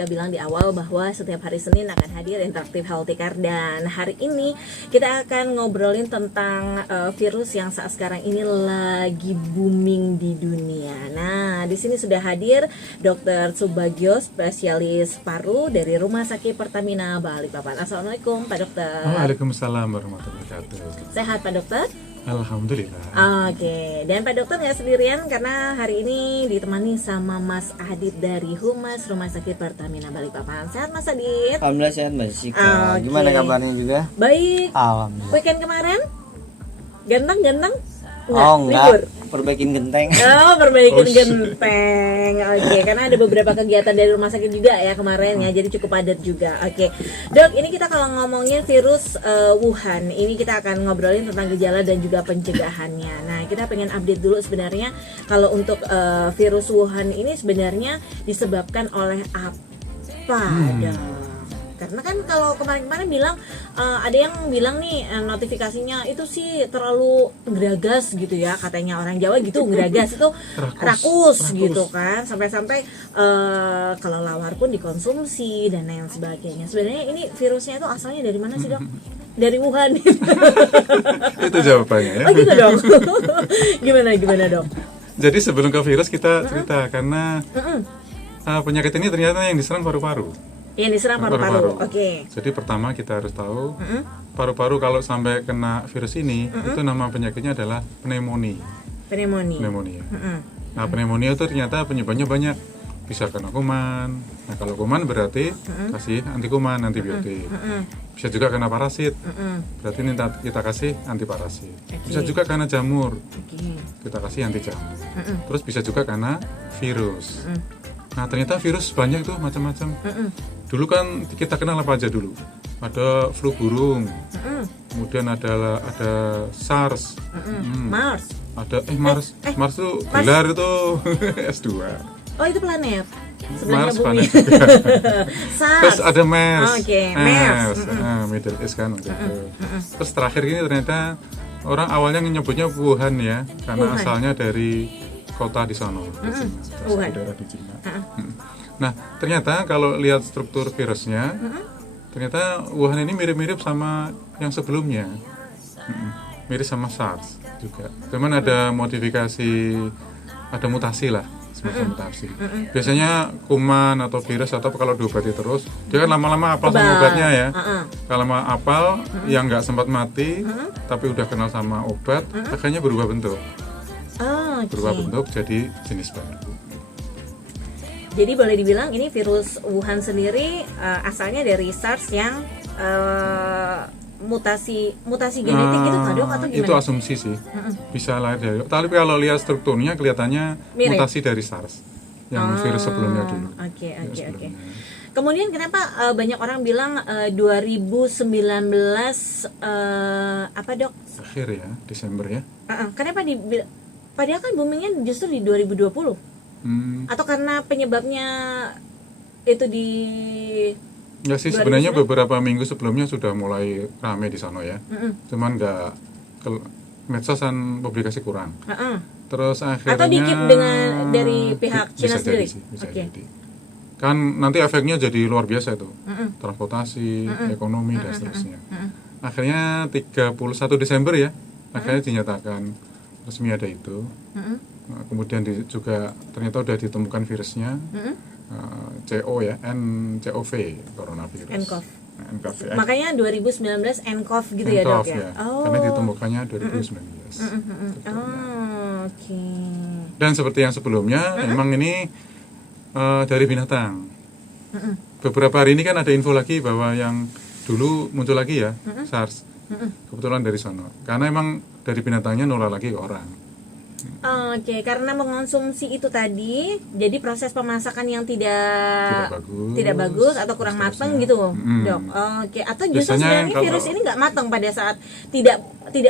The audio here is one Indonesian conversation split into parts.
Tika bilang di awal bahwa setiap hari Senin akan hadir Interaktif Healthy Care, dan hari ini kita akan ngobrolin tentang virus yang saat sekarang ini lagi booming di dunia. Nah, di sini sudah hadir Dr. Subagio, spesialis paru dari Rumah Sakit Pertamina Balikpapan. Assalamualaikum Pak Dokter. Waalaikumsalam warahmatullahi wabarakatuh. Sehat Pak Dokter? Alhamdulillah. Oke, dan Pak Dokter nggak sendirian karena hari ini ditemani sama Mas Adit dari Humas Rumah Sakit Pertamina Balikpapan. Sehat Mas Adit? Alhamdulillah sehat Mbak Jessica. Oke. Gimana kabarnya juga? Baik. Alhamdulillah. Weekend kemarin? Ganteng? Enggak. Perbaikin genteng. Oh, perbaikin Oh, genteng. Oke, karena ada beberapa kegiatan dari rumah sakit juga ya kemarin ya, jadi cukup padat juga. Oke, Dok, ini kita kalau ngomongin virus Wuhan, ini kita akan ngobrolin tentang gejala dan juga pencegahannya. Nah, kita pengen update dulu sebenarnya kalau untuk virus Wuhan ini sebenarnya disebabkan oleh apa, Dok? Karena kan kalau kemarin-kemarin bilang ada yang bilang nih notifikasinya itu sih terlalu geragas gitu ya, katanya orang Jawa gitu, geragas itu rakus gitu kan, sampai-sampai kelelawar pun dikonsumsi dan lain sebagainya. Sebenarnya ini virusnya itu asalnya dari mana sih, Dok? Dari Wuhan. Itu jawabannya ya. Oh gitu dong. Gimana Dok? Jadi sebelum ke virus kita cerita karena penyakit ini ternyata yang diserang paru-paru. Yang diserang paru-paru. Oke. Jadi pertama kita harus tahu paru-paru kalau sampai kena virus ini itu nama penyakitnya adalah pneumonia. Pneumonia. Nah, pneumonia itu ternyata penyebabnya banyak. Bisa kena kuman. Nah, kalau kuman berarti kasih anti kuman, antibiotik. Bisa juga kena parasit. Berarti ini kita kasih antiparasit. Bisa juga karena jamur. Kita kasih anti jamur. Terus bisa juga karena virus. Nah, ternyata virus banyak tuh macam-macam. Dulu kan kita kenal apa aja dulu? Ada flu burung. Kemudian ada SARS. Mars. Ada Mars tuh gelar itu S2. Oh, itu planet. Mars Bumi. planet juga. SARS. Terus ada MERS. Oke, MERS. Middle East kan gitu. Terus terakhir ini ternyata orang awalnya nyebutnya Wuhan ya, karena Wuhan. asalnya dari kota di sana. Wuhan. Daerah di Cina. Nah, ternyata kalau lihat struktur virusnya, ternyata Wuhan ini mirip-mirip sama yang sebelumnya. Mirip sama SARS juga. Cuman ada modifikasi, ada mutasi lah. Semacam mutasi. Biasanya kuman atau virus atau kalau diobati terus, dia kan lama-lama apal sama obatnya ya. Kalau lama apal yang nggak sempat mati, tapi udah kenal sama obat, akhirnya berubah bentuk. Berubah bentuk jadi jenis baru. Jadi boleh dibilang ini virus Wuhan sendiri asalnya dari SARS yang mutasi genetik gitu Dok, atau gimana? Itu asumsi sih. Bisa lahir dari. Tapi kalau lihat strukturnya kelihatannya mirip. Mutasi dari SARS yang virus sebelumnya dulu. Oke. Kemudian kenapa banyak orang bilang 2019 apa Dok? Akhir ya, Desember ya. Kenapa padahal kan boomingnya justru di 2020? Atau karena penyebabnya itu di Ya sih, sebenarnya beberapa minggu sebelumnya sudah mulai ramai di sana ya. Cuman nggak medsosan publikasi kurang. Terus akhirnya atau dikip dengan dari pihak Cina sendiri. Bisa jadi. Kan nanti efeknya jadi luar biasa itu. Transportasi, ekonomi dan seterusnya. Akhirnya 31 Desember ya. Akhirnya dinyatakan resmi ada itu. Nah, kemudian juga ternyata udah ditemukan virusnya. CO ya, NCOV coronavirus. nCoV. nCoV. Makanya 2019 nCoV gitu ya Dok ya. Karena ditemukannya 2019. Oke. Dan seperti yang sebelumnya, memang ini dari binatang. Beberapa hari ini kan ada info lagi bahwa yang dulu muncul lagi ya, SARS. Kebetulan dari sana. Karena emang dari binatangnya nular lagi ke orang. Oke, karena mengonsumsi itu tadi, jadi proses pemasakan yang tidak bagus atau kurang matang gitu, Dok. Oke, atau justru sebenarnya virus ini nggak matang pada saat tidak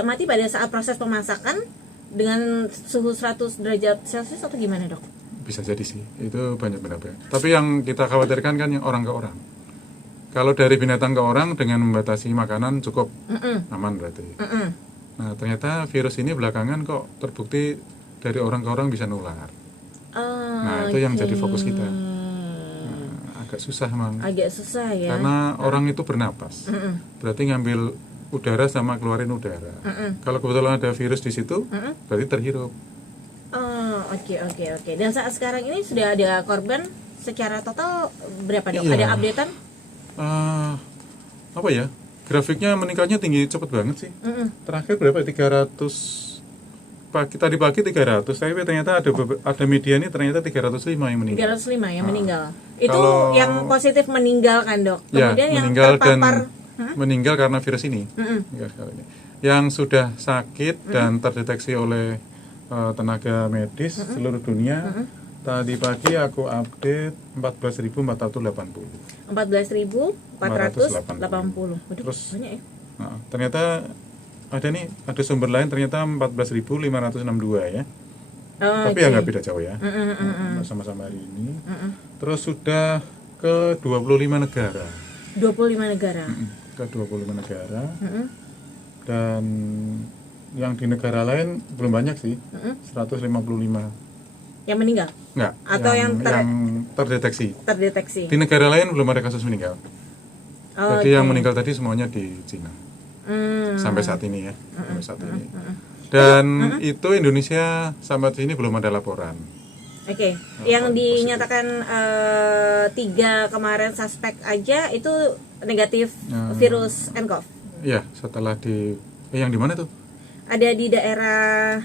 mati pada saat proses pemasakan dengan suhu 100 derajat Celcius atau gimana, Dok? Bisa jadi sih, itu banyak pendapat. Tapi yang kita khawatirkan kan yang orang ke orang. Kalau dari binatang ke orang dengan membatasi makanan cukup aman berarti. Nah, ternyata virus ini belakangan kok terbukti dari orang ke orang bisa nular. Nah, itu yang jadi fokus kita. Nah, agak susah memang. Agak susah ya. Karena orang itu bernapas. Berarti ngambil udara sama keluarin udara. Kalau kebetulan ada virus di situ, berarti terhirup. Oh, oke. Dan saat sekarang ini sudah ada korban secara total berapa, Dok? Iya. Ada updatean? Apa ya? Grafiknya meningkatnya tinggi, cepet banget sih. Terakhir berapa? 300 tadi pagi 300, tapi ternyata ada media ini ternyata 305 yang meninggal. 305 yang meninggal. Itu Kalau- yang positif meninggal kan, Dok? Ya, Kemudian yang meninggal terpapar meninggal karena virus ini. Meninggal karena ini. Yang sudah sakit dan terdeteksi oleh tenaga medis seluruh dunia. Tadi pagi aku update 14.480. 14.480. Waduh, Terus banyak ya. Nah, ternyata ada sumber lain ternyata 14.562 ya. Oh, Tapi ya nggak beda jauh ya. Sama-sama hari ini. Terus sudah ke 25 negara. 25 negara. Ke 25 negara. Dan yang di negara lain belum banyak sih. 155. Yang meninggal Enggak. Atau yang terdeteksi. terdeteksi. Di negara lain belum ada kasus meninggal. Oh, Jadi yang meninggal tadi semuanya di Cina. Sampai saat ini ya. Sampai saat ini. Dan itu Indonesia sampai sini belum ada laporan. Oke, yang dinyatakan 3 kemarin suspek aja itu negatif virus nCoV. Iya, setelah yang di mana tuh? Ada di daerah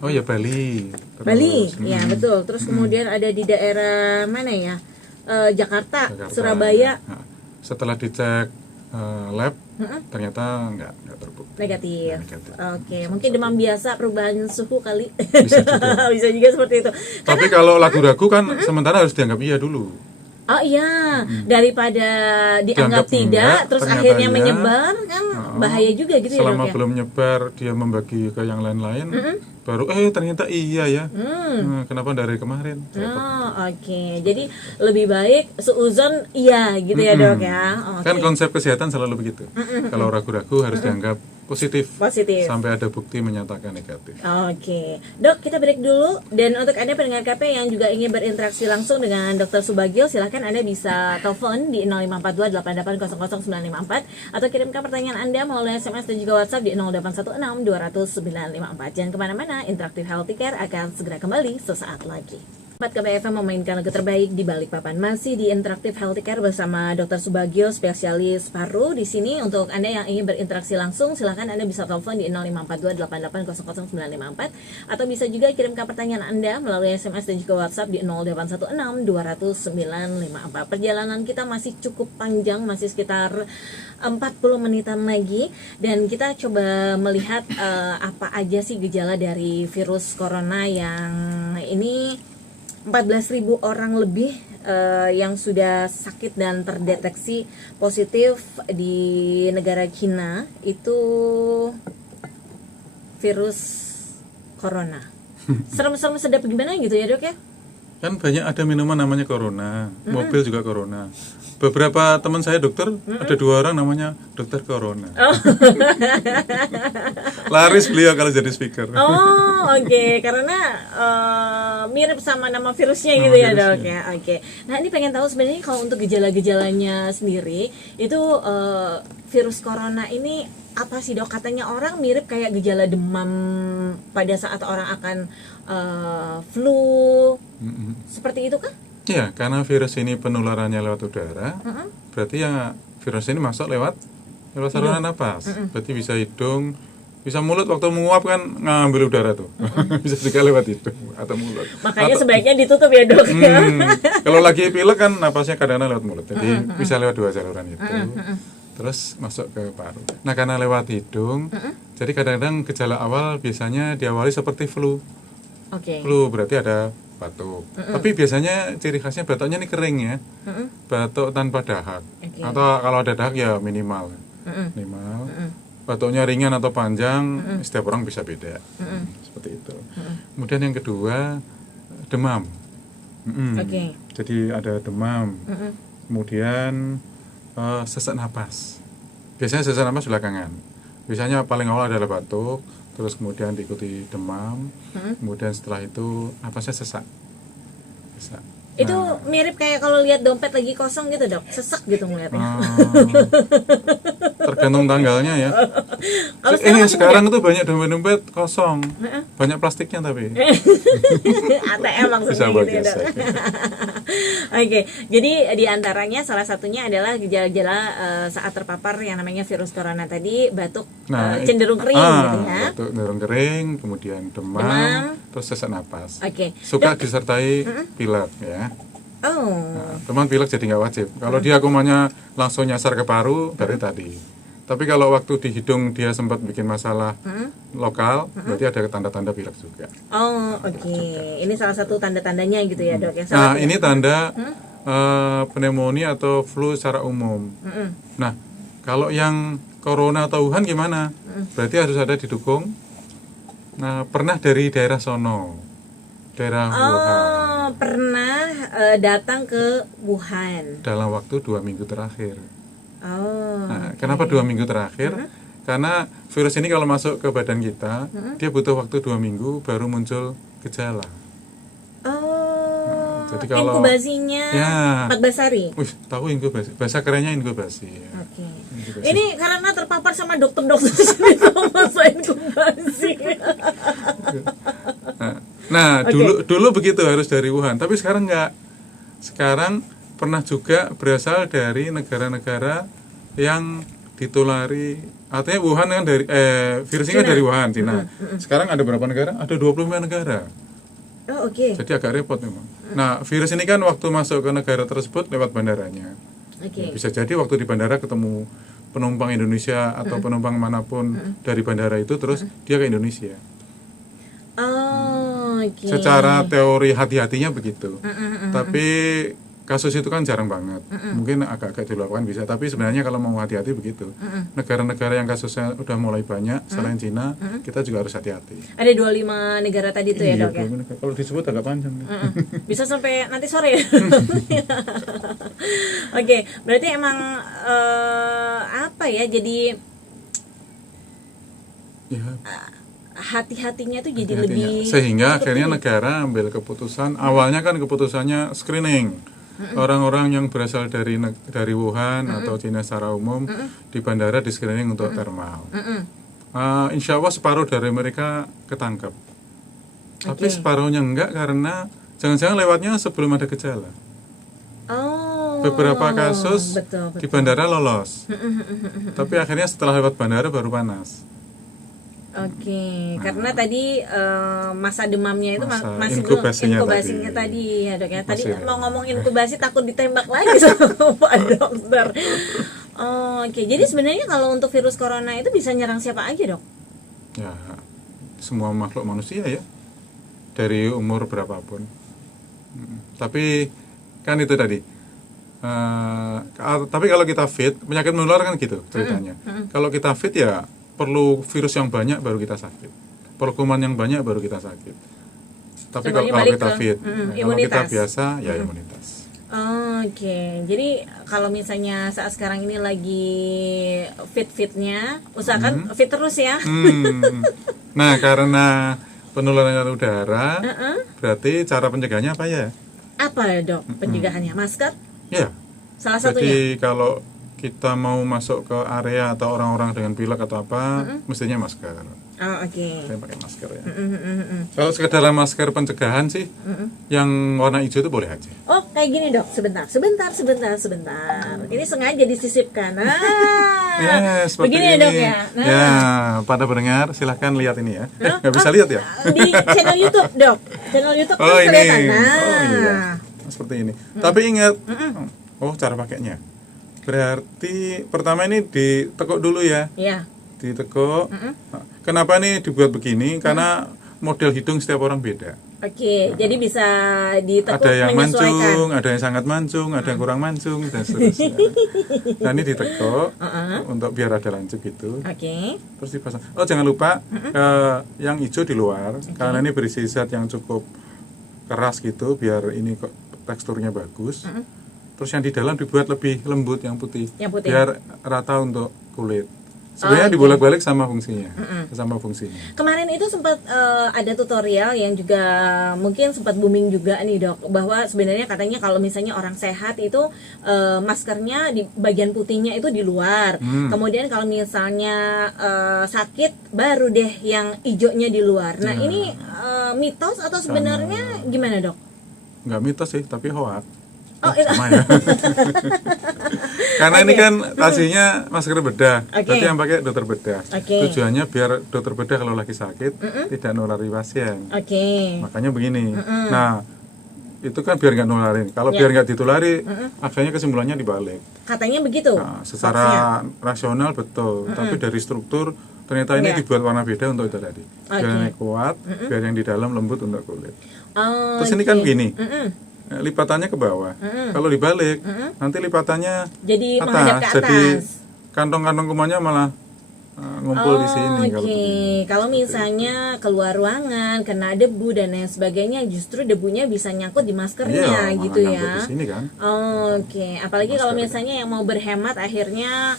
Oh ya Bali. Terus, Bali, ya betul. Terus kemudian ada di daerah mana ya? Jakarta, Surabaya. Nah, setelah dicek lab, ternyata nggak terbukti. Negatif. Negatif. Oke, mungkin demam biasa, perubahan suhu kali. Bisa juga. Bisa juga seperti itu. Tapi kalau ragu-ragu kan sementara harus dianggap iya dulu. Oh iya, daripada dianggap Dianggap tidak, enggak, terus ternyata akhirnya iya. menyebar kan bahaya juga gitu ya, Selama Dok ya. belum nyebar, dia membagi ke yang lain-lain, baru ternyata iya ya. Kenapa dari kemarin? Oh, oke. Jadi lebih baik seuzon iya gitu ya, Dok ya. Oke. Kan konsep kesehatan selalu begitu. Kalau ragu-ragu harus dianggap positif. Positif. Sampai ada bukti menyatakan negatif. Oke, Dok, kita break dulu. Dan untuk Anda pendengar KP yang juga ingin berinteraksi langsung dengan Dr. Subagio, silahkan Anda bisa telepon di 054288000954 atau kirimkan pertanyaan Anda melalui SMS dan juga WhatsApp di 0816 Jangan kemana-mana, Interactive Healthy Care akan segera kembali sesaat lagi. 4 KBFM memainkan lagu terbaik di Balikpapan. Masih di Interactive Healthy Care bersama Dr. Subagio, spesialis paru di sini. Untuk Anda yang ingin berinteraksi langsung, silahkan Anda bisa telepon di 054288000954 atau bisa juga kirimkan pertanyaan Anda melalui SMS dan juga WhatsApp di 0816 Perjalanan kita masih cukup panjang, masih sekitar 40 menitan lagi, dan kita coba melihat apa aja sih gejala dari virus corona yang ini 14.000 orang lebih yang sudah sakit dan terdeteksi positif di negara Cina itu virus corona. Serem-serem sedap gimana gitu ya, Dok ya? Kan banyak ada minuman namanya Corona, mobil juga Corona. Beberapa teman saya dokter, ada 2 orang namanya Dokter Corona. Laris beliau kalau jadi speaker. Oh, oke. Karena mirip sama nama virusnya gitu ya, Dok ya. Oke. Nah, ini pengen tahu sebenarnya kalau untuk gejala-gejalanya sendiri itu virus corona ini apa sih, Dok? Katanya orang mirip kayak gejala demam pada saat orang akan flu. Seperti itu kan? Iya, karena virus ini penularannya lewat udara, berarti ya virus ini masuk lewat saluran napas. Berarti bisa hidung, bisa mulut, waktu menguap kan ngambil udara tuh. Bisa juga lewat hidung atau mulut. Makanya sebaiknya ditutup ya, Dok. Kalau lagi pilek kan napasnya kadang-kadang lewat mulut, jadi bisa lewat 2 saluran itu. Terus masuk ke paru. Nah, karena lewat hidung, jadi kadang-kadang gejala awal biasanya diawali seperti flu. Oke. Flu berarti ada batuk. Tapi biasanya ciri khasnya batuknya ini kering ya. Batuk tanpa dahak. Oke. Atau kalau ada dahak ya minimal. Minimal. Batuknya ringan atau panjang, setiap orang bisa beda. Seperti itu. Kemudian yang kedua, demam. Oke. Jadi ada demam. Kemudian sesak napas. Biasanya sesak napas belakangan. Biasanya paling awal adalah batuk, terus kemudian diikuti demam, kemudian setelah itu napasnya sesak. Itu mirip kayak kalau lihat dompet lagi kosong gitu dok, sesak gitu ngeliatnya. Tergantung tanggalnya ya. Kalau Sekarang itu banyak dompet-dompet kosong, banyak plastiknya tapi. ATM maksudnya Bisa gitu buat ya dok. gesek. Oke, jadi di antaranya salah satunya adalah gejala-gejala saat terpapar yang namanya virus corona tadi, batuk cenderung kering gitu ya. Batuk cenderung kering, kemudian demam, terus sesak napas. Oke. Suka disertai pilek ya. Oh. Teman pilek jadi nggak wajib. Kalau dia kumannya langsung nyasar ke paru, dari tadi. Tapi kalau waktu di hidung dia sempat bikin masalah lokal, berarti ada tanda-tanda pilek juga. Oh, oke. Ini salah satu tanda-tandanya gitu ya dok ya. Nah, ini tanda pneumonia atau flu secara umum. Nah, kalau yang corona atau Wuhan gimana? Berarti harus ada didukung. Nah, pernah dari daerah sono, daerah Wuhan. Pernah datang ke Wuhan dalam waktu 2 minggu terakhir. Nah, okay. Kenapa 2 minggu terakhir? Karena virus ini kalau masuk ke badan kita, dia butuh waktu 2 minggu baru muncul gejala. Jadi kalau inkubasinya ya, 14 hari. Wih, tahu inkubasi. Bahasa kerennya inkubasi. Ya. Oke. Inkubasi. Ini karena terpapar sama dokter-dokter sini masa inkubasi. Nah, dulu begitu harus dari Wuhan, tapi sekarang enggak. Sekarang pernah juga berasal dari negara-negara yang ditulari, artinya Wuhan kan dari virusnya kan dari Wuhan, Cina. Sekarang ada berapa negara? Ada 25 negara. Oh, oke. Jadi agak repot memang. Nah, virus ini kan waktu masuk ke negara tersebut lewat bandaranya. Oke. Bisa jadi waktu di bandara ketemu penumpang Indonesia atau penumpang manapun dari bandara itu, terus dia ke Indonesia. Oh, oke. Secara teori hati-hatinya begitu. Tapi kasus itu kan jarang banget. Mungkin agak-agak dilakukan bisa, tapi sebenarnya kalau mau hati-hati begitu. Negara-negara yang kasusnya udah mulai banyak selain Cina, kita juga harus hati-hati. Ada 25 negara tadi tuh ya, Dok ya. Kalau disebut agak panjang. Bisa sampai nanti sore ya. Oke, berarti emang apa ya? Jadi Ya. Hati-hatinya tuh jadi Hati-hatinya. lebih Sehingga akhirnya negara ambil keputusan, awalnya kan keputusannya screening orang-orang yang berasal dari Wuhan atau Cina secara umum di bandara di screening untuk thermal. Insya Allah separuh dari mereka ketangkep, tapi separuhnya enggak karena jangan-jangan lewatnya sebelum ada gejala. Beberapa kasus betul. di bandara lolos, tapi akhirnya setelah lewat bandara baru panas. Oke, karena tadi masa demamnya itu Masa masih belum inkubasinya tadi ya dok ya. Tadi mau ngomong inkubasi takut ditembak lagi sama Pak Dokter. Oke, jadi sebenarnya kalau untuk virus corona itu bisa nyerang siapa aja dok? Ya, semua makhluk manusia ya, dari umur berapapun. Tapi kan itu tadi. Tapi kalau kita fit, penyakit menular kan gitu ceritanya. Kalau kita fit ya perlu virus yang banyak baru kita sakit, perlu kuman yang banyak baru kita sakit. Tapi kalau kita fit, kalau kita biasa ya imunitas. Oke, jadi kalau misalnya saat sekarang ini lagi fit-fitnya, usahakan fit terus ya. Nah, karena penularan udara, berarti cara pencegahannya apa ya? Apa dok pencegahannya? Masker? Ya. Salah satunya. Jadi kalau kita mau masuk ke area atau orang-orang dengan pilek atau apa, mestinya masker. Oke. Saya pakai masker ya. Kalau sekedar masker pencegahan sih, yang warna hijau itu boleh aja. Oh, kayak gini dok. Sebentar. Ini sengaja disisipkan. Begini ya dok ya. Ya, pada pendengar silahkan lihat ini ya. Nggak bisa lihat ya? Di channel YouTube dok. Channel YouTube kan ini. kelihatan. Iya. Seperti ini. Tapi ingat, cara pakainya. Berarti pertama ini ditekuk dulu ya. Iya. Ditekuk. Kenapa nih dibuat begini? Karena model hidung setiap orang beda. Oke, jadi bisa ditekuk ada yang menyesuaikan. mancung, ada yang sangat mancung, ada yang kurang mancung dan seterusnya. Nah, ini ditekuk untuk biar ada lancip gitu. Oke. Terus dipasang. Oh, jangan lupa yang hijau di luar karena ini berisi zat yang cukup keras gitu biar ini kok teksturnya bagus. Terus yang di dalam dibuat lebih lembut yang putih. Yang putih. Biar rata untuk kulit. Sebenarnya oke. dibolak-balik sama fungsinya. Sama fungsinya. Kemarin itu sempat ada tutorial yang juga mungkin sempat booming juga nih dok, bahwa sebenarnya katanya kalau misalnya orang sehat itu maskernya di bagian putihnya itu di luar, kemudian kalau misalnya sakit baru deh yang hijaunya di luar. Nah ini mitos atau sebenarnya gimana dok? Nggak mitos sih, tapi hoax. Oh, itu. Sama ya. Karena ini kan pastinya masker bedah, Oke. berarti yang pakai dokter bedah. Oke. Tujuannya biar dokter bedah kalau lagi sakit tidak nulari pasien. Oke. Makanya begini. Nah, itu kan biar nggak nularin. Kalau Ya. biar nggak ditulari, akhirnya kesimpulannya dibalik. Katanya begitu. Nah, secara rasional betul, tapi dari struktur ternyata ini Ya. dibuat warna beda untuk itu tadi. Biar Oke. yang kuat, biar yang di dalam lembut untuk kulit. Oh, Terus ini oke. kan gini. Lipatannya ke bawah. Kalau dibalik, nanti lipatannya Jadi menghadap ke Jadi atas. kantong-kantong kumannya malah ngumpul di sini kalau Oke, begini. kalau misalnya keluar ruangan kena debu dan lain sebagainya, justru debunya bisa nyangkut di maskernya Iya, gitu malah ya. nyangkut di sini kan. Oke, apalagi kalau Masker. misalnya yang mau berhemat akhirnya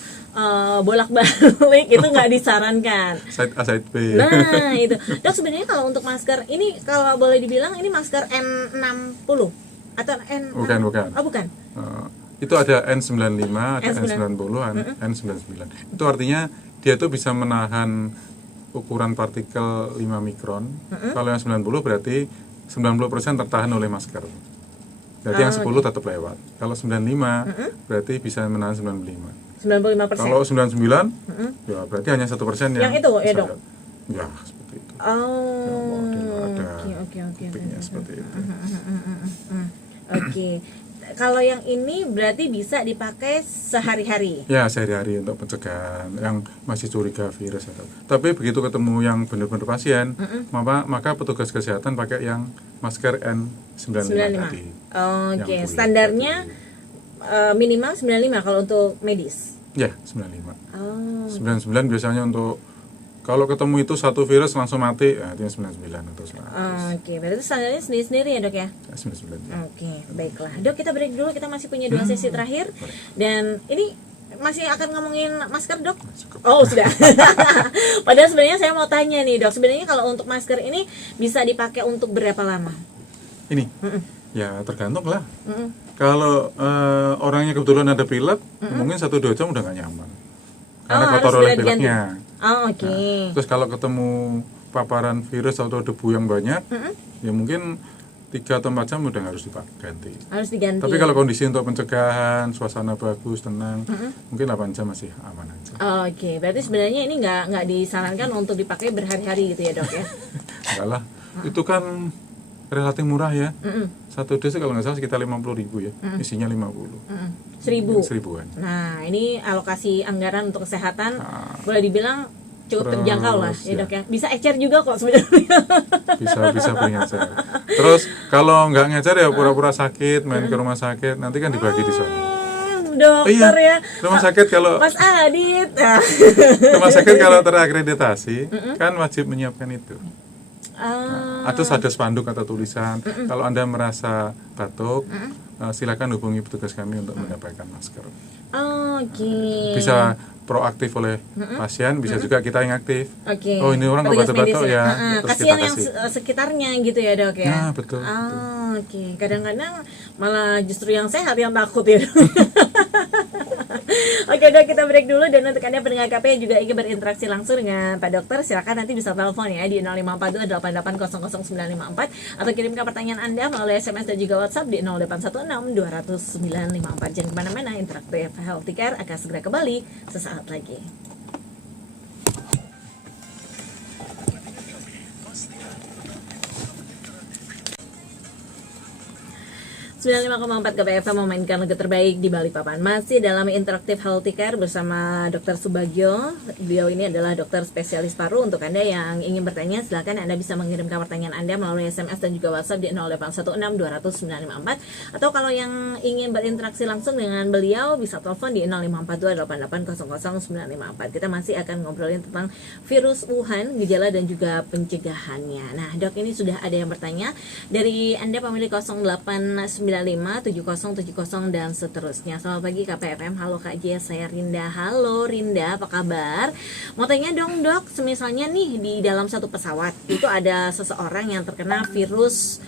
bolak-balik itu nggak disarankan. Side A, side B. Nah itu, dok sebenarnya kalau untuk masker ini kalau boleh dibilang ini masker N60 atau N Bukan. Oh bukan. Itu ada N95, ada N90, N90, N99. Itu artinya dia tuh bisa menahan ukuran partikel 5 mikron. Kalau yang 90 berarti 90% tertahan oleh masker. Berarti yang 10 tetap lewat. Kalau 95 berarti bisa menahan 95. 95%. Kalau 99 ya berarti hanya 1% yang Yang itu, ya, bisa dok? lewat. Ya, seperti itu. Oh, Model ada oke. kupingnya seperti itu. Oke. Kalau yang ini berarti bisa dipakai sehari-hari. Ya, sehari-hari untuk pencegahan yang masih curiga virus atau. Tapi begitu ketemu yang benar-benar pasien, maka petugas kesehatan pakai yang masker N95 tadi. Oke, Yang standarnya tadi. minimal 95 kalau untuk medis. Ya, 95. Oh. 99 biasanya untuk kalau ketemu itu satu virus langsung mati, ya, itu yang 99 atau 100. Oke, berarti standarnya sendiri-sendiri ya dok ya? Ya, 99 ya. Oke, baiklah. Dok, kita break dulu. Kita masih punya 2 sesi terakhir. Dan ini masih akan ngomongin masker dok? Cukup. Oh sudah. Padahal sebenarnya saya mau tanya nih dok. Sebenarnya kalau untuk masker ini bisa dipakai untuk berapa lama? Ini, ya tergantung lah. Kalau orangnya kebetulan ada pilek, mungkin 1-2 jam udah nggak nyaman. Karena Oh, kotor harus oleh diganti. pileknya. Oh oke. Terus kalau ketemu paparan virus atau debu yang banyak, ya mungkin 3 atau 4 jam udah harus diganti. Harus diganti. Tapi kalau kondisi untuk pencegahan, suasana bagus, tenang, mungkin 8 jam masih aman aja. Oke, berarti sebenarnya ini nggak disarankan untuk dipakai berhari-hari gitu ya dok ya? Enggak lah, itu kan relatif murah ya. Satu dosis kalau nggak salah sekitar 50.000 ya, isinya 50. 1.000. 1000-an. Nah, ini alokasi anggaran untuk kesehatan Nah, boleh dibilang cukup terus, terjangkau lah ya ya. dok ya. Bisa ecer juga kok sebenarnya. bisa beri ngecer. Terus kalau nggak ngecer ya pura-pura sakit, main ke rumah sakit, nanti kan dibagi di sana. Dokter ya. Rumah sakit kalau Mas Adit. rumah sakit kalau terakreditasi kan wajib menyiapkan itu. Atau ada spanduk atau tulisan. Kalau Anda merasa batuk, silakan hubungi petugas kami untuk mendapatkan masker. Oke. Bisa proaktif oleh pasien, bisa juga kita yang aktif. Oke. Oh, ini orang kok Petugas batuk-batuk medis ya, terus Kasihan kita yang kasih. sekitarnya gitu ya dok ya. Nah, betul. Oke. Kadang-kadang malah justru yang sehat yang takut ya. Oke dok, kita break dulu. Dan untuk Anda pendengar KP yang juga ingin berinteraksi langsung dengan Pak Dokter, silakan nanti bisa telepon ya di 054288000954 atau kirimkan pertanyaan Anda melalui SMS dan juga WhatsApp di 0816-200-954. Jangan kemana-mana, Interaktif Healthy Care akan segera kembali sesaat lagi. 95,4 KPFM memainkan lagu terbaik di Balikpapan. Masih dalam Interaktif Healthy Care bersama Dr. Subagio. Beliau ini adalah dokter spesialis paru. Untuk Anda yang ingin bertanya, silakan Anda bisa mengirimkan pertanyaan Anda melalui SMS dan juga WhatsApp di 0816-200-954. Atau kalau yang ingin berinteraksi langsung dengan beliau, bisa telepon di 054288000954. Kita masih akan ngobrolin tentang virus Wuhan, gejala dan juga pencegahannya. Nah, dok, ini sudah ada yang bertanya dari Anda pemilik 089 08957070 dan seterusnya. Selamat pagi KPFM. Halo Kak Jess, saya Rinda. Halo Rinda, apa kabar? Mau tanya dong dok, semisalnya nih di dalam satu pesawat itu ada seseorang yang terkena virus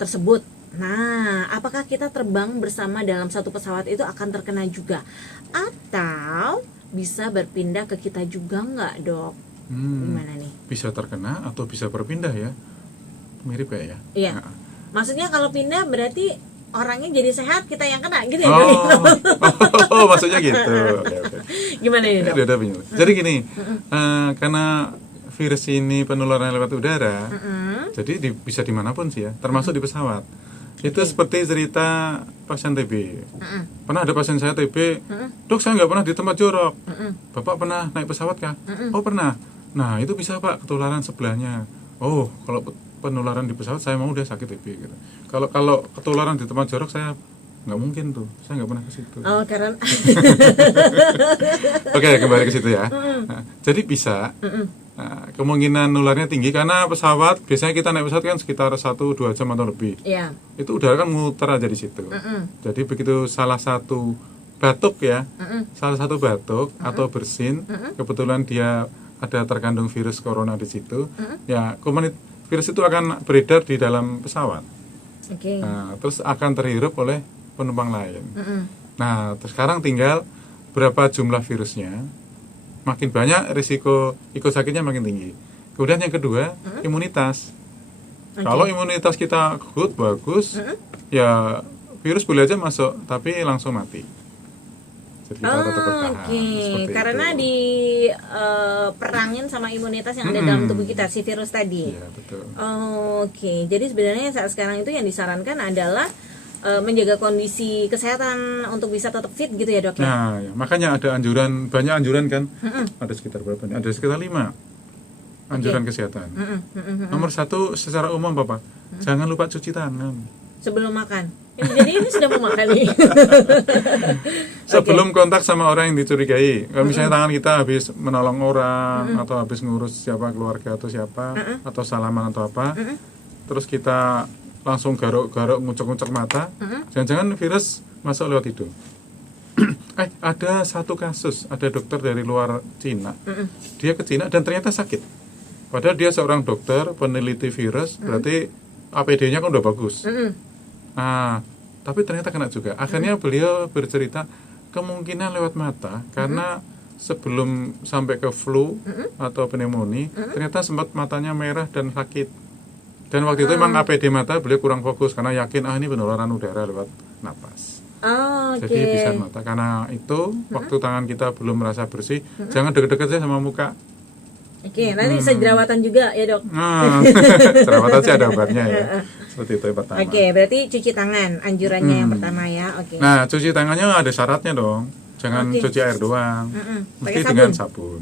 tersebut. Nah, apakah kita terbang bersama dalam satu pesawat itu akan terkena juga? Atau bisa berpindah ke kita juga nggak dok? Gimana nih? Bisa terkena atau bisa berpindah ya? Mirip ya? Iya. Nah. Maksudnya kalau pindah berarti orangnya jadi sehat, kita yang kena gitu ya? Maksudnya gitu. Oke. Gimana ya dok? Jadi gini, karena virus ini penularan lewat udara, jadi bisa dimanapun sih ya, termasuk di pesawat. Itu seperti cerita pasien TB. Pernah ada pasien saya TB, dok saya nggak pernah di tempat jorok. Bapak pernah naik pesawat kah? Oh pernah. Nah itu bisa pak ketularan sebelahnya. Oh kalau penularan di pesawat saya mau udah sakit TB gitu. Kalau ketularan di tempat jorok saya nggak mungkin tuh, saya nggak pernah ke situ. Oh karena Oke, kembali ke situ ya. Nah, jadi bisa kemungkinan nularnya tinggi karena pesawat biasanya kita naik pesawat kan sekitar 1-2 jam atau lebih. Iya. Itu udara kan muter aja di situ. Jadi begitu salah satu batuk ya, salah satu batuk atau bersin, kebetulan dia ada terkandung virus corona di situ, ya virus itu akan beredar di dalam pesawat. Oke. Nah, terus akan terhirup oleh penumpang lain. Nah, terus sekarang tinggal berapa jumlah virusnya, makin banyak risiko ikut sakitnya makin tinggi. Kemudian yang kedua, imunitas. Kalau imunitas kita good, bagus, ya virus boleh aja masuk, tapi langsung mati. Jadi kita tetap bertahan. Seperti karena itu. di perangin sama imunitas yang ada dalam tubuh kita, si virus tadi. Iya, betul. Oke, jadi sebenarnya saat sekarang itu yang disarankan adalah menjaga kondisi kesehatan untuk bisa tetap fit gitu ya dok ya? Nah, ya, makanya ada anjuran, banyak anjuran kan? Ada sekitar berapa nih? Ada sekitar 5 anjuran kesehatan. Nomor 1 secara umum Bapak, jangan lupa cuci tangan. Sebelum makan. Jadi ini sudah mau makan nih. Sebelum kontak sama orang yang dicurigai. Kalau misalnya tangan kita habis menolong orang atau habis ngurus siapa keluarga atau siapa atau salaman atau apa, terus kita langsung garuk-garuk ngucek-ngucek mata, jangan-jangan virus masuk lewat hidung. Ada satu kasus, ada dokter dari luar Cina, dia ke Cina dan ternyata sakit. Padahal dia seorang dokter peneliti virus, berarti APD-nya kan udah bagus. Nah, tapi ternyata kena juga. Akhirnya beliau bercerita kemungkinan lewat mata karena sebelum sampai ke flu atau pneumonia, ternyata sempat matanya merah dan sakit. Dan waktu itu memang APD mata beliau kurang fokus karena yakin ini penularan udara lewat napas. Jadi bisa mata. Karena itu waktu tangan kita belum merasa bersih, jangan deket-deket saja sama muka. Oke, nanti bisa jerawatan juga ya dok. Jerawatan sih ada obatnya ya. Seperti itu yang pertama. Oke, berarti cuci tangan anjurannya yang pertama ya. Oke. Nah, cuci tangannya ada syaratnya dong. Jangan cuci air doang. Mesti dengan sabun.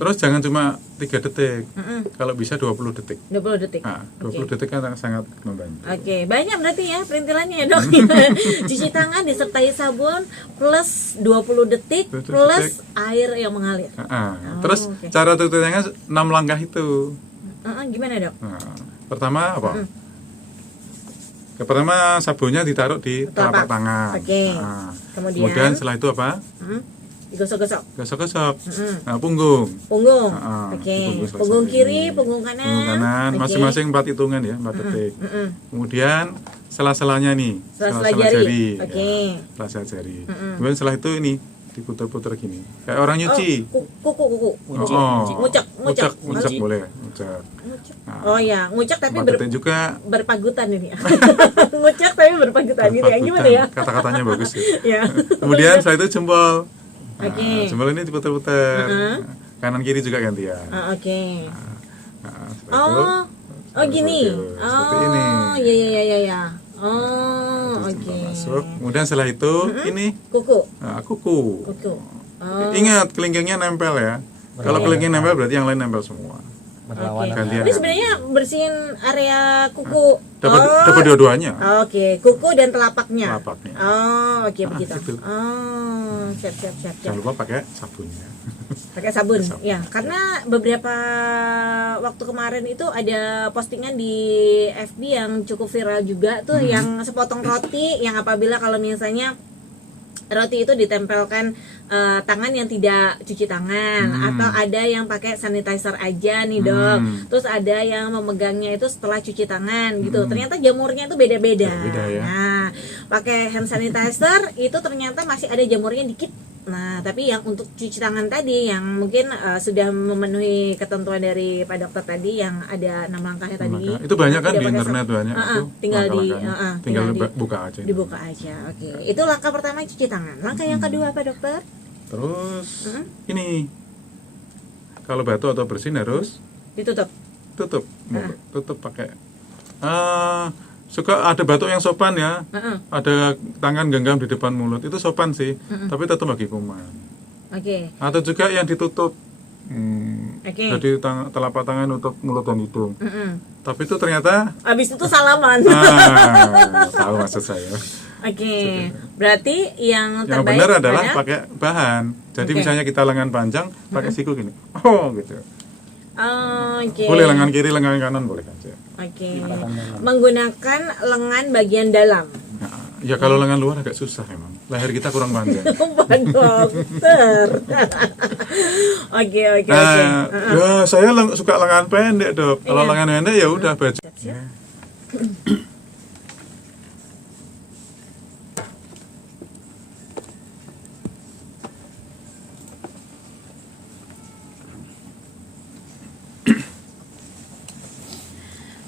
Terus jangan cuma 3 detik. Kalau bisa 20 detik. 20 detik. Nah, 20 detik kan sangat membantu. Oke, banyak berarti ya perintilannya ya, Dok. Cuci tangan disertai sabun plus 20 detik plus air yang mengalir. Terus cara cuci tangan 6 langkah itu. Gimana, Dok? Pertama apa? Pertama sabunnya ditaruh di telapak tangan. Kemudian setelah itu apa? Digosok-gosok. Gosok-gosok. Nah, punggung. Punggung kiri, punggung kanan. Punggung kanan, masing-masing 4 hitungan ya, 4 detik. Kemudian sela-selanya nih, sela-sela jari. Sela-sela jari. Kemudian setelah itu ini diputer-puter gini. Kayak orang nyuci. Kuku. Ngucek boleh, ngucek. Oh ya, ngucek tapi juga berpagutan ini. Ngucek tapi berpagutan gitu ya. Gimana ya? Kata-katanya bagus ya. Kemudian setelah itu jempol. Jempol ini diputer-puter. Kanan kiri juga gantian. Gini. Seperti ini. Iya. Masuk. Kemudian setelah itu ini kuku. Ingat kelingkingnya nempel ya. Kalau kelingking nempel berarti yang lain nempel semua. Ini sebenarnya bersihin area kuku dapat dua-duanya. Oke, kuku dan telapaknya. Telapaknya. Oh, oke begitu. Gitu. Oh, siap. Jangan lupa pakai sabunnya. Pakai sabun. Ya, karena beberapa waktu kemarin itu ada postingan di FB yang cukup viral juga tuh, yang sepotong roti yang apabila kalau misalnya roti itu ditempelkan tangan yang tidak cuci tangan, atau ada yang pakai sanitizer aja nih dok, terus ada yang memegangnya itu setelah cuci tangan gitu, ternyata jamurnya itu beda-beda Ya. Nah, pakai hand sanitizer itu ternyata masih ada jamurnya dikit. Nah, tapi yang untuk cuci tangan tadi yang mungkin sudah memenuhi ketentuan dari Pak Dokter tadi yang ada 6 langkahnya tadi. Itu banyak kan tidak di pakai internet banyak itu. tinggal di tinggal buka aja. dibuka aja. Oke. Itu langkah pertama cuci tangan. Langkah yang kedua apa dokter? Terus ini kalau batuk atau bersin harus Ditutup. tutup mulut, tutup pakai. Suka ada batuk yang sopan ya, ada tangan genggam di depan mulut, itu sopan sih, tapi tetap lagi kuman. Oke. Atau juga yang ditutup, Oke. jadi telapak tangan nutup mulut dan hidung. Tapi itu ternyata Abis itu salaman. tahu maksud saya. Oke. Berarti yang Yang terbaik benar adalah pakai bahan. Jadi misalnya kita lengan panjang, pakai siku gini. Oh gitu. Oke. Boleh lengan kiri, lengan kanan boleh aja. Oke. Menggunakan lengan bagian dalam. Nah, ya kalau lengan luar agak susah emang. Leher kita kurang panjang. Pak dokter. Oke. Ya saya suka lengan pendek dok. Kalau lengan pendek ya udah baju. Siap.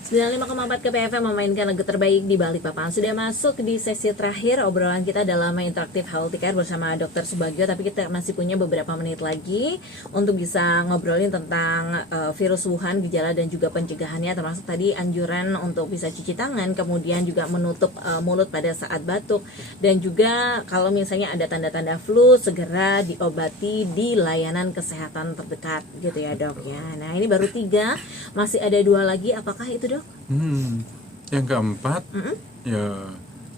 Sembilan 95,4 KPFM memainkan lagu terbaik di Balikpapan. Sudah masuk di sesi terakhir obrolan kita dalam interaktif Healthy Care bersama Dr. Subagio. Tapi kita masih punya beberapa menit lagi untuk bisa ngobrolin tentang virus Wuhan, gejala dan juga pencegahannya. Termasuk tadi anjuran untuk bisa cuci tangan, kemudian juga menutup mulut pada saat batuk. Dan juga kalau misalnya ada tanda-tanda flu, segera diobati di layanan kesehatan terdekat gitu ya dok ya. Nah ini baru 3, masih ada 2 lagi. Apakah itu dok? Yang keempat, ya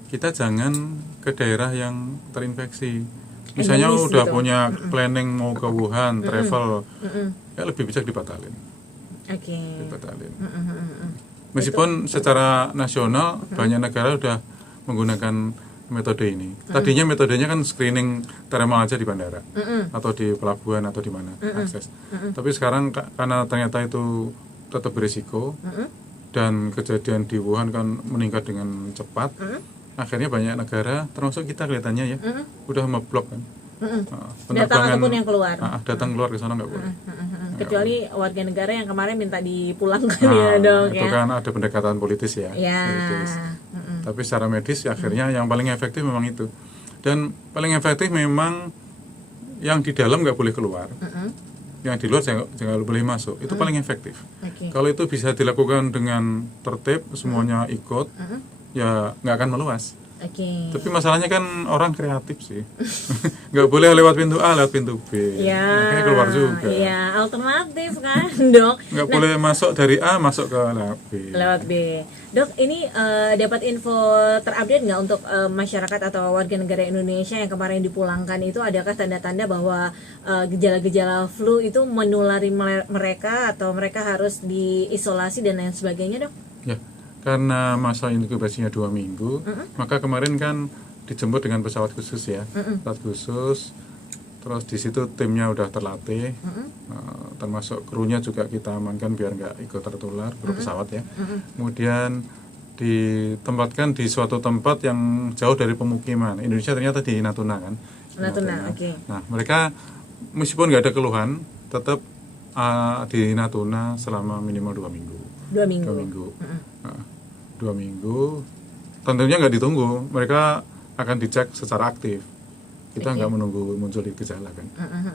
kita jangan ke daerah yang terinfeksi. Misalnya Endemis udah gitu. punya planning mau ke Wuhan, travel, ya lebih bijak dibatalin. Oke. Dibatalin. Meskipun secara nasional banyak negara udah menggunakan metode ini. Tadinya metodenya kan screening thermal aja di bandara, atau di pelabuhan atau di mana akses. Tapi sekarang karena ternyata itu tetap berisiko. Dan kejadian di Wuhan kan meningkat dengan cepat, akhirnya banyak negara termasuk kita kelihatannya ya udah memblok kan, Datang ataupun yang keluar, datang keluar ke sana nggak boleh, kecuali warga negara yang kemarin minta dipulangkan ya dok itu ya. kan ada pendekatan politis ya, politis. Tapi secara medis akhirnya yang paling efektif memang itu, dan paling efektif memang yang di dalam nggak boleh keluar, yang di luar jangan boleh masuk, itu paling efektif. Kalau itu bisa dilakukan dengan tertib, semuanya ikut, ya nggak akan meluas. Tapi masalahnya kan orang kreatif sih, nggak boleh lewat pintu A, lewat pintu B, makanya keluar juga. Iya, alternatif kan dok. Nggak boleh masuk dari A masuk ke lewat B. Dok, ini dapat info terupdate nggak untuk masyarakat atau warga negara Indonesia yang kemarin dipulangkan itu, adakah tanda-tanda bahwa gejala-gejala flu itu menulari mereka atau mereka harus diisolasi dan lain sebagainya dok? Ya, karena masa inkubasinya 2 minggu, maka kemarin kan dijemput dengan pesawat khusus ya, pesawat khusus. Terus di situ timnya udah terlatih, termasuk krunya juga kita amankan biar nggak ikut tertular, kru pesawat ya. Kemudian ditempatkan di suatu tempat yang jauh dari pemukiman. Indonesia ternyata di Natuna kan. Natuna. Oke. Nah mereka meskipun nggak ada keluhan, tetap di Natuna selama minimal 2 minggu. 2 minggu. 2 minggu. 2 minggu. Tentunya nggak ditunggu, mereka akan dicek secara aktif. Kita nggak menunggu muncul gejala kan.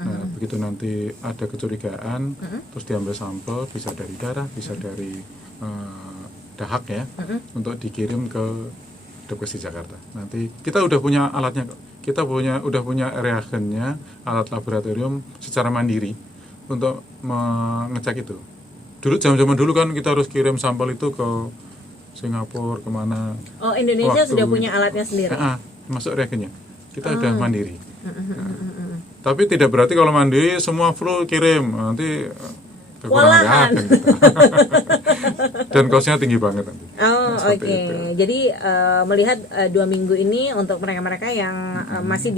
Nah begitu nanti ada kecurigaan, terus diambil sampel, bisa dari darah, bisa dari dahak ya, untuk dikirim ke Depkes di Jakarta. Nanti kita udah punya alatnya, kita udah punya reagennya, alat laboratorium secara mandiri untuk mengecek itu. Dulu zaman dulu kan kita harus kirim sampel itu ke Singapura kemana. Oh, Indonesia Waktu- sudah punya alatnya sendiri. Masuk reagennya. Kita udah mandiri. Tapi tidak berarti kalau mandiri semua flu kirim, nanti kekurangan Kewalahan. reagen kita. Dan costnya tinggi banget nanti. Oh, oke. Seperti itu. Jadi melihat 2 minggu ini untuk mereka-mereka yang masih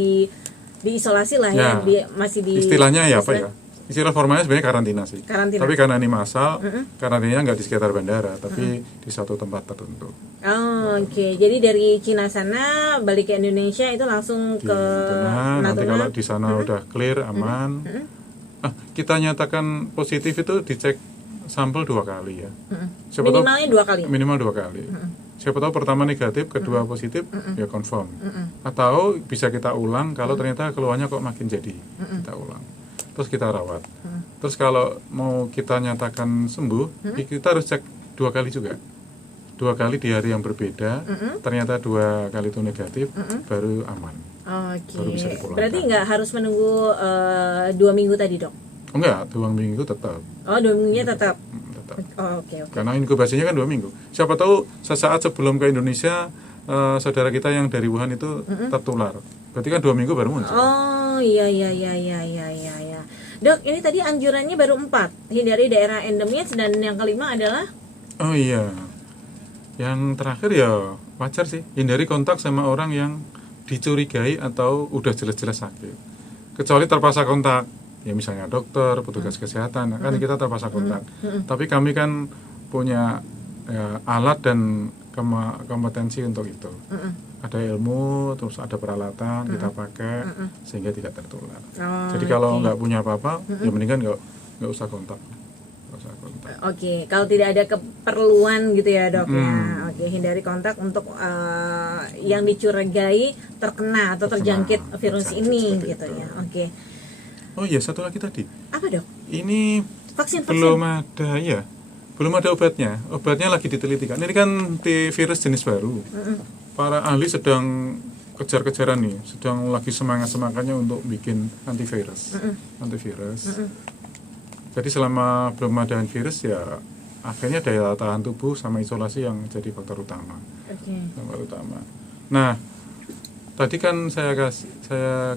diisolasi lah ya, masih di Istilahnya ya apa ya? Istilah formalnya sebenarnya karantina sih. Karantina. Tapi karena ini massal, karantinanya nggak di sekitar bandara, tapi di satu tempat tertentu. Oh, oke. Jadi dari Cina sana balik ke Indonesia itu langsung Di ke Natuna, nanti Natuna. kalau di sana udah clear, aman. Kita nyatakan positif itu dicek sampel 2 kali ya. Siapa tahu- Minimalnya 2 kali. Minimal 2 kali. Siapa tahu pertama negatif, kedua positif, ya confirm. Atau bisa kita ulang kalau ternyata keluarnya kok makin jadi, kita ulang. Terus kita rawat. Terus kalau mau kita nyatakan sembuh, kita harus cek 2 kali juga. 2 kali di hari yang berbeda. Ternyata 2 kali itu negatif, baru aman. Oke. Baru bisa dipulangkan. Berarti nggak harus menunggu 2 minggu tadi, Dok? Oh, enggak, 2 minggu tetap. Oh, 2 minggunya tetap. Tetap. Oh, oke. Karena inkubasinya kan 2 minggu. Siapa tahu sesaat sebelum ke Indonesia, saudara kita yang dari Wuhan itu tertular. Berarti kan 2 minggu baru muncul. Oh, iya. Dok, ini tadi anjurannya baru 4. Hindari daerah endemis, dan yang kelima adalah Oh iya. Yang terakhir ya wajar sih, hindari kontak sama orang yang dicurigai atau udah jelas-jelas sakit. Kecuali terpaksa kontak, ya misalnya dokter, petugas kesehatan, kan kita terpaksa kontak. Tapi kami kan punya alat dan kompetensi untuk itu. Ada ilmu, terus ada peralatan kita pakai sehingga tidak tertular. Oh, Jadi kalau nggak punya apa-apa, ya mendingan nggak usah kontak. Nggak usah kontak. Oke, kalau tidak ada keperluan gitu ya, Dok ya. Oke, hindari kontak untuk yang dicurigai terkena atau terjangkit virus ini seperti gitu itu. ya. Oke. Oh iya, satu lagi tadi. Apa, Dok? Ini Vaksin. belum ada ya. Belum ada obatnya. Obatnya lagi diteliti kan. Ini kan virus jenis baru. Para ahli sedang kejar-kejaran nih, sedang lagi semangat-semangatnya untuk bikin antivirus. Jadi selama belum ada virus ya akhirnya daya tahan tubuh sama isolasi yang jadi faktor utama. Oke. Faktor utama. Nah, tadi kan saya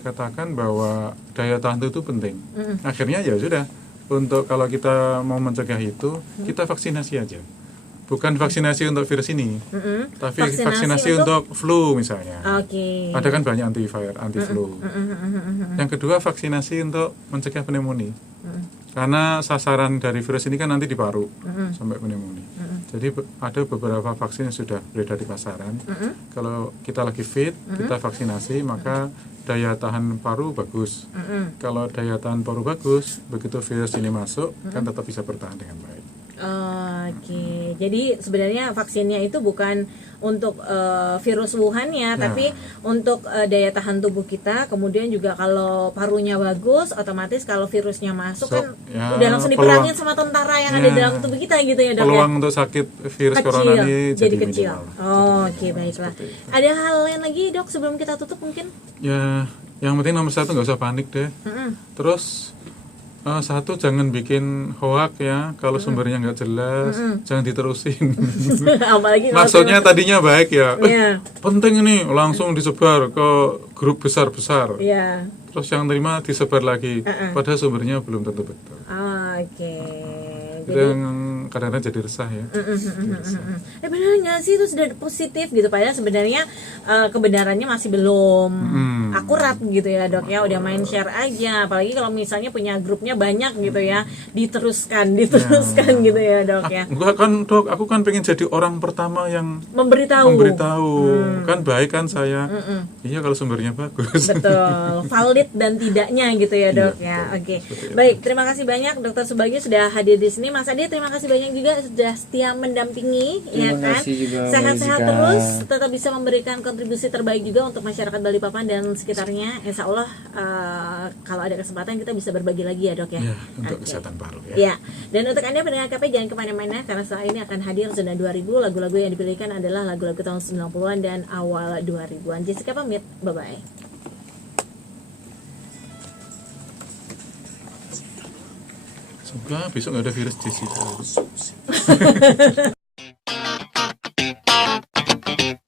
katakan bahwa daya tahan itu penting. Akhirnya ya sudah, untuk kalau kita mau mencegah itu, kita vaksinasi aja. Bukan vaksinasi untuk virus ini, tapi vaksinasi untuk flu misalnya. Oke. Ada kan banyak anti flu. Yang kedua vaksinasi untuk mencegah pneumonia. Karena sasaran dari virus ini kan nanti di paru sampai pneumonia. Jadi ada beberapa vaksin yang sudah beredar di pasaran. Kalau kita lagi fit, kita vaksinasi, maka daya tahan paru bagus. Kalau daya tahan paru bagus, begitu virus ini masuk, kan tetap bisa bertahan dengan baik. Oke, jadi sebenarnya vaksinnya itu bukan untuk virus Wuhan ya, tapi untuk daya tahan tubuh kita. Kemudian juga kalau parunya bagus, otomatis kalau virusnya masuk kan udah langsung diperangin sama tentara yang ada di dalam tubuh kita gitu ya, Dok. Peluang untuk sakit virus corona ini jadi kecil. minimal. Oke, baiklah. Ada hal lain lagi, Dok, sebelum kita tutup mungkin? Ya, yang penting nomor 1 nggak usah panik deh. Terus 1, jangan bikin hoak ya, kalau sumbernya nggak jelas, jangan diterusin. Apalagi kalau Maksudnya tadinya baik ya, Iya. penting ini langsung disebar ke grup besar-besar. Iya. Terus yang terima disebar lagi, padahal sumbernya belum tentu betul. Oke. Itu yang kadang-kadang jadi resah ya. Benar nggak sih itu sudah positif gitu, padahal sebenarnya kebenarannya masih belum akurat gitu ya, Dok ya. Udah main share aja, apalagi kalau misalnya punya grupnya banyak gitu ya, diteruskan gitu ya, Dok ya. Enggak kan, Dok, aku kan pengen jadi orang pertama yang Memberitahu. Kan baik kan saya. Iya kalau sumbernya bagus. Betul, valid dan tidaknya gitu ya, Dok ya. Oke. Baik, terima kasih banyak Dokter Subagio sudah hadir di sini. Mas Ade, terima kasih banyak juga sudah setia mendampingi, ya kan. kasih juga, Sehat-sehat Mbak Jessica. terus, tetap bisa memberikan kontribusi terbaik juga untuk masyarakat Balikpapan dan sekitarnya. Insya Allah kalau ada kesempatan kita bisa berbagi lagi ya, Dok ya. Ya, untuk Oke. kesehatan paru ya. Ya, dan untuk Anda pendengar KP jangan kemana-mana, karena setelah ini akan hadir Zona 2000. Lagu-lagu yang dipilihkan adalah lagu-lagu tahun 90-an dan awal 2000-an. Jessica pamit, bye-bye. Semoga besok nggak ada virus Jessica. Oke.